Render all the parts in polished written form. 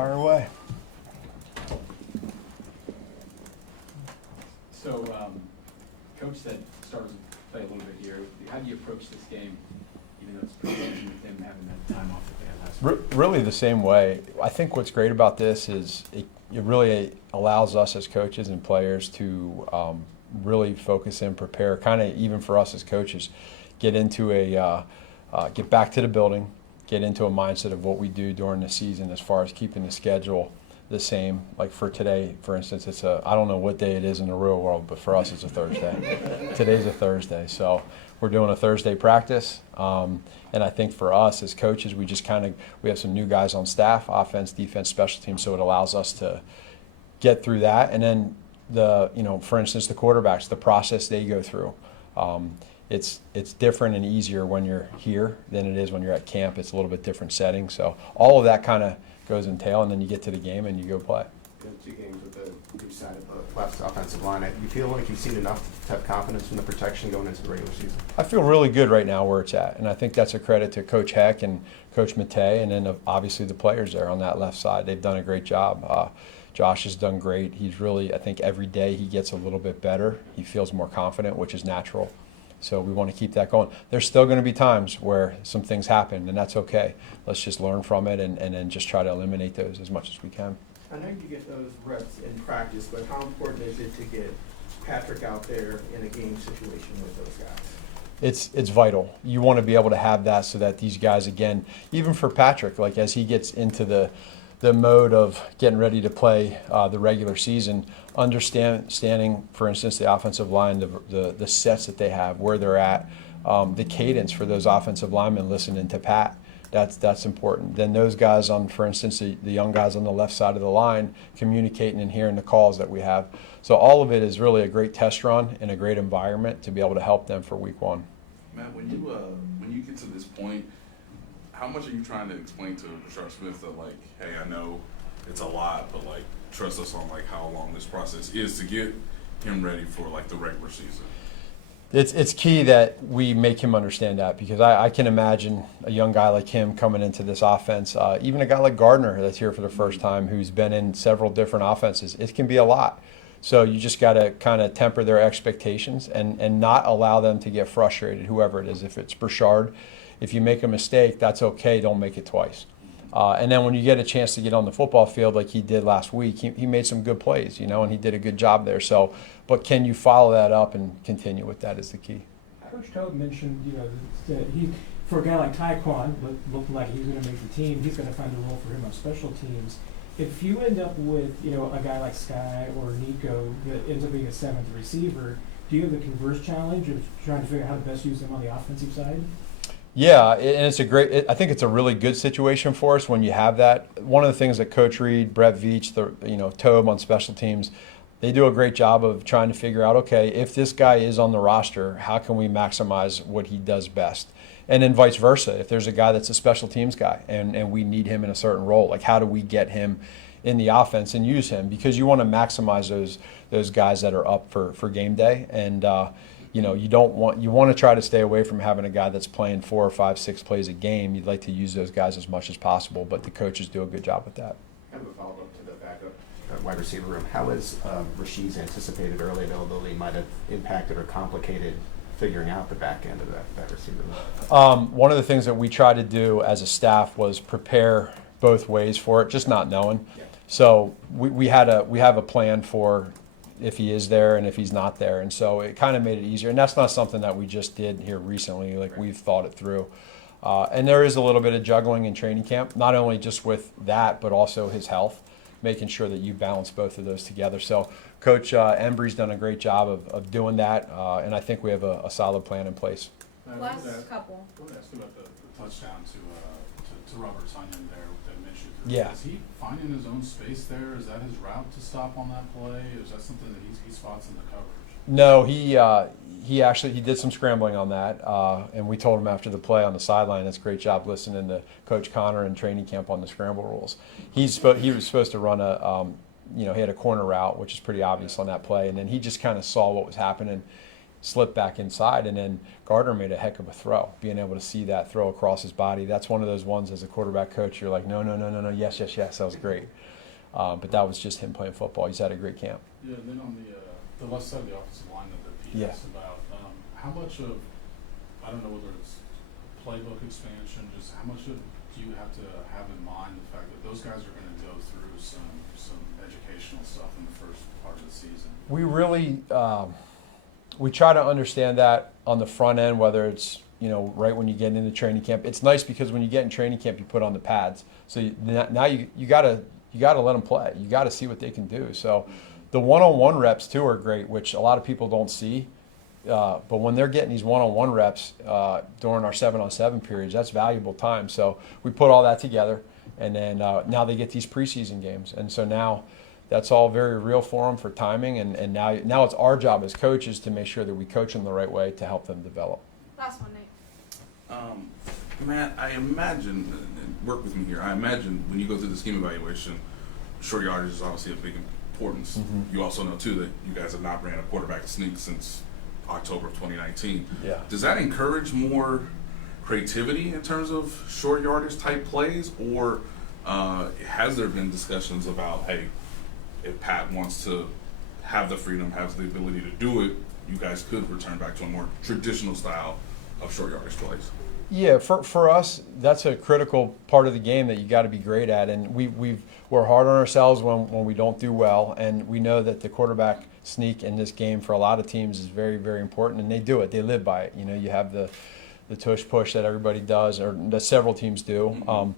Fire away. So, Coach said starters play a little bit here. How do you approach this game, even though it's preseason with them having that time off that they had last week? Really the same way. I think what's great about this is it really allows us as coaches and players to really focus and prepare, kind of even for us as coaches, get back to the building, get into a mindset of what we do during the season as far as keeping the schedule the same. Like for today, for instance, I don't know what day it is in the real world, but for us it's a Thursday. Today's a Thursday, so we're doing a Thursday practice. And I think for us as coaches, we have some new guys on staff, offense, defense, special teams, so it allows us to get through that. And then for instance, the quarterbacks, the process they go through. It's different and easier when you're here than it is when you're at camp. It's a little bit different setting. So all of that kind of goes in tail, and then you get to the game and you go play. Two games with the new side of the left offensive line. You feel like you've seen enough to have confidence in the protection going into the regular season? I feel really good right now where it's at, and I think that's a credit to Coach Heck and Coach Mattei, and then obviously the players there on that left side. They've done a great job. Josh has done great. He's really, I think every day he gets a little bit better. He feels more confident, which is natural. So we want to keep that going. There's still going to be times where some things happen, and that's okay. Let's just learn from it and then just try to eliminate those as much as we can. I know you get those reps in practice, but how important is it to get Patrick out there in a game situation with those guys? It's vital. You want to be able to have that so that these guys, again, even for Patrick, like as he gets into the mode of getting ready to play the regular season, understanding, for instance, the offensive line, the sets that they have, where they're at, the cadence for those offensive linemen listening to Pat. That's important. Then those guys for instance, the young guys on the left side of the line communicating and hearing the calls that we have. So all of it is really a great test run and a great environment to be able to help them for week one. Matt, when you get to this point, how much are you trying to explain to Rashard Smith that, like, hey, I know it's a lot, but, like, trust us on, like, how long this process is to get him ready for, like, the regular season? It's key that we make him understand that, because I can imagine a young guy like him coming into this offense, even a guy like Gardner that's here for the first time who's been in several different offenses. It can be a lot. So you just got to kind of temper their expectations and not allow them to get frustrated, whoever it is. If it's Rashard, if you make a mistake, that's okay. Don't make it twice. And then when you get a chance to get on the football field like he did last week, he made some good plays, and he did a good job there. So, but can you follow that up and continue with that is the key. Coach Toad mentioned, that for a guy like Tyquan, looked like he's going to make the team, he's going to find a role for him on special teams. If you end up with, a guy like Sky or Nico that ends up being a seventh receiver, do you have the converse challenge of trying to figure out how to best use them on the offensive side? Yeah, and I think it's a really good situation for us when you have that. One of the things that Coach Reed, Brett Veach, Tobe on special teams, they do a great job of trying to figure out, okay, if this guy is on the roster, how can we maximize what he does best? And then vice versa. If there's a guy that's a special teams guy and we need him in a certain role, like how do we get him in the offense and use him? Because you want to maximize those guys that are up for game day. And you want to try to stay away from having a guy that's playing 4 or 5, 6 plays a game. You'd like to use those guys as much as possible, but the coaches do a good job with that. Kind of a follow-up to the backup wide receiver room. How has Rashid's anticipated early availability might have impacted or complicated figuring out the back end of that receiver room? One of the things that we try to do as a staff was prepare both ways for it, just not knowing. Yeah. So we have a plan for if he is there and if he's not there, and so it kind of made it easier. And that's not something that we just did here recently. Like, we've thought it through. And there is a little bit of juggling in training camp, not only just with that, but also his health, making sure that you balance both of those together. So Coach Embry's done a great job of doing that, and I think we have a solid plan in place. Last couple. I want to ask about the touchdown to Robert Tonyan there that Minshew threw. Yeah. Is he finding his own space there? Is that his route to stop on that play? Is that something that he spots in the coverage? No, he did some scrambling on that, and we told him after the play on the sideline, that's a great job listening to Coach Connor in training camp on the scramble rules. He was supposed to run he had a corner route, which is pretty obvious on that play, and then he just kind of saw what was happening, slipped back inside, and then Gardner made a heck of a throw. Being able to see that throw across his body, that's one of those ones as a quarterback coach, you're like, no, no, no, no, no, yes, yes, yes, that was great. But that was just him playing football. He's had a great camp. Yeah, and then on the left side of the offensive line that the Pete asked about, how much of, I don't know whether it's playbook expansion, just how much of do you have to have in mind the fact that those guys are going to go through some educational stuff in the first part of the season? We really we try to understand that on the front end, whether it's right when you get into training camp. It's nice because when you get in training camp, you put on the pads. So now you gotta let them play. You got to see what they can do. So the one-on-one reps too are great, which a lot of people don't see. But when they're getting these one-on-one reps during our 7-on-7 periods, that's valuable time. So we put all that together, and then now they get these preseason games, and so now that's all very real for them for timing. And now it's our job as coaches to make sure that we coach them the right way to help them develop. Last one, Nate. Matt, I imagine, and work with me here, I imagine when you go through the scheme evaluation, short yardage is obviously of big importance. Mm-hmm. You also know, too, that you guys have not ran a quarterback sneak since October of 2019. Yeah. Does that encourage more creativity in terms of short yardage type plays, or has there been discussions about, hey, if Pat wants to have the freedom, has the ability to do it, you guys could return back to a more traditional style of short yardage plays? Yeah, for us, that's a critical part of the game that you got to be great at, and we're hard on ourselves when we don't do well, and we know that the quarterback sneak in this game for a lot of teams is very, very important, and they do it. They live by it. You have the tush push that everybody does, or that several teams do. Mm-hmm.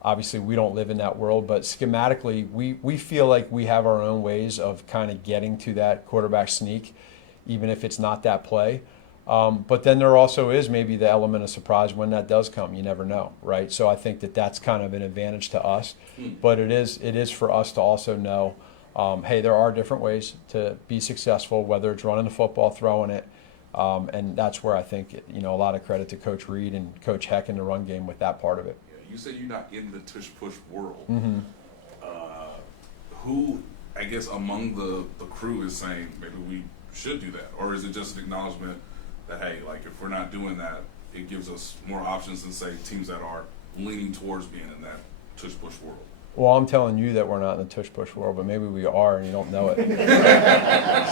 Obviously, we don't live in that world, but schematically, we feel like we have our own ways of kind of getting to that quarterback sneak, even if it's not that play. But then there also is maybe the element of surprise when that does come. You never know, right? So I think that's kind of an advantage to us. But it is for us to also know, hey, there are different ways to be successful, whether it's running the football, throwing it. And that's where I think, a lot of credit to Coach Reed and Coach Heck in the run game with that part of it. Yeah, you say you're not in the tush-push world. Mm-hmm. Who, I guess, among the crew is saying maybe we should do that? Or is it just an acknowledgement that, hey, like, if we're not doing that, it gives us more options than, say, teams that are leaning towards being in that tush-push world? Well, I'm telling you that we're not in the tush-push world, but maybe we are and you don't know it.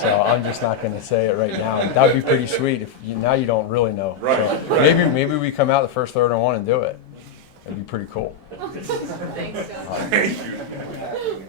So I'm just not going to say it right now. That would be pretty sweet if now you don't really know. Right, So maybe we come out the first 3rd and 1 and do it. That'd be pretty cool. Thanks, guys. Thank you.